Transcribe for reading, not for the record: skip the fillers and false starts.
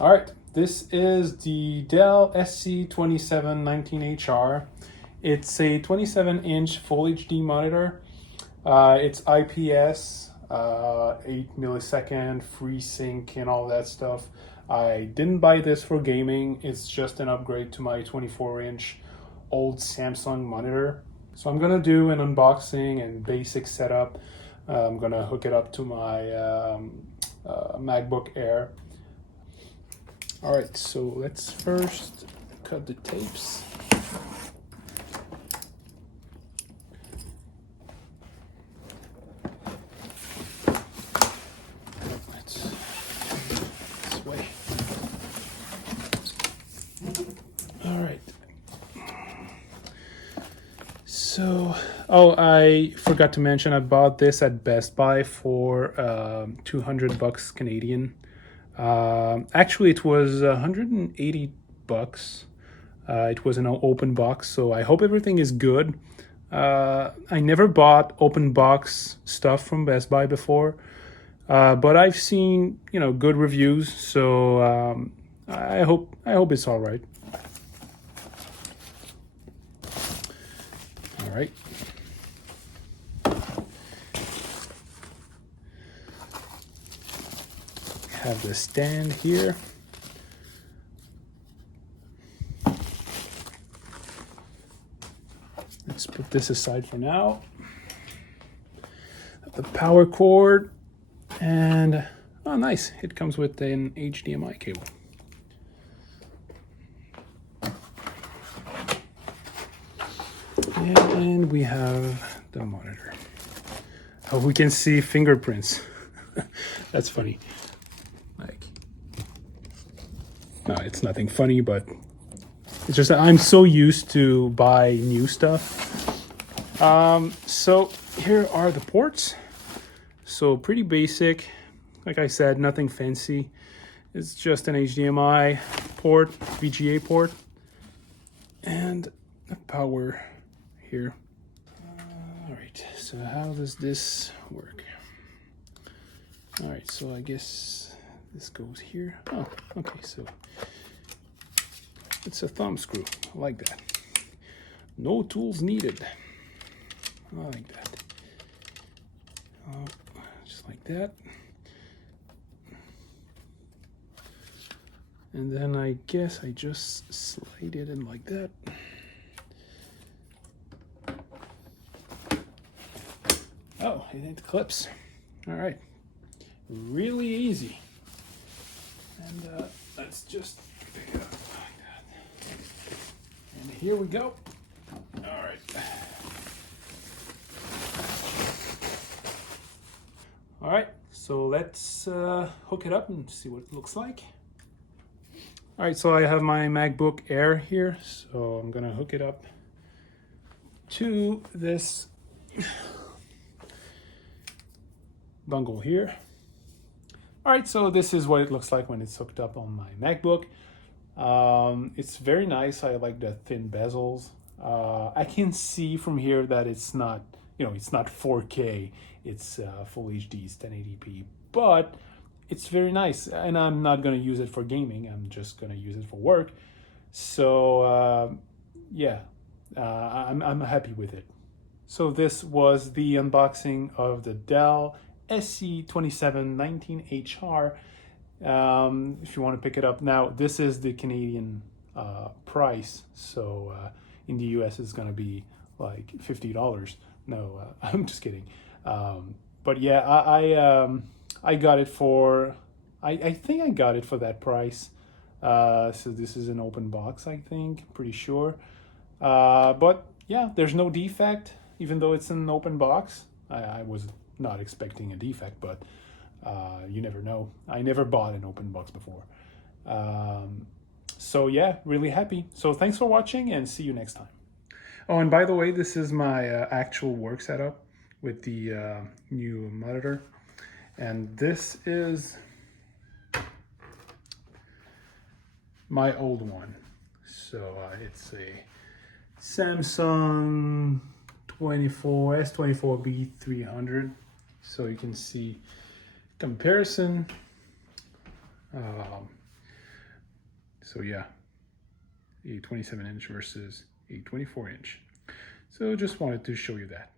All right, this is the Dell SE2719HR. It's a 27-inch Full HD monitor. It's IPS, 8 millisecond, FreeSync, and all that stuff. I didn't buy this for gaming. It's just an upgrade to my 24-inch old Samsung monitor. So I'm gonna do an unboxing and basic setup. I'm gonna hook it up to my Macbook Air. All right, so let's first cut the tapes. Let's this way. All right. So, I forgot to mention I bought this at Best Buy for $200 Canadian. Actually, it was $180. It was an open box, so I hope everything is good. I never bought open box stuff from Best Buy before, but I've seen good reviews, so I hope it's all right. All right. Have the stand here. Let's put this aside for now. The power cord, and oh nice, it comes with an HDMI cable. And we have the monitor. Oh, we can see fingerprints. That's funny. No, it's nothing funny, but it's just that I'm so used to buy new stuff. So here are the ports. So pretty basic. Like I said, nothing fancy. It's just an HDMI port, VGA port, and a power here. All right, so how does this work? All right, so I guess this goes here. Oh, okay, so it's a thumb screw. I like that. No tools needed. I like that. Just like that. And then I guess I just slide it in like that. Oh, it clips. All right. Really easy. And let's just pick it up like that. And here we go. All right. All right, so let's hook it up and see what it looks like. All right, so I have my MacBook Air here, so I'm gonna hook it up to this dongle here. All right, so this is what it looks like when it's hooked up on my MacBook. It's very nice. I like the thin bezels. I can see from here that it's not, it's not 4K. It's full HD, it's 1080p, but it's very nice. And I'm not gonna use it for gaming. I'm just gonna use it for work. So yeah, I'm happy with it. So this was the unboxing of the Dell SE2719HR. If you want to pick it up now, this is the Canadian price. So in the US, it's going to be like $50. No, I'm just kidding. But yeah, I got it for, I think I got it for that price. So this is an open box, I think, pretty sure. But yeah, there's no defect, even though it's an open box. I was not expecting a defect, but you never know. I never bought an open box before. So yeah, really happy. So thanks for watching and see you next time. Oh, and by the way, this is my actual work setup with the new monitor. And this is my old one. So it's a Samsung S24B300. So you can see comparison. So yeah, a 27-inch versus a 24-inch. So just wanted to show you that.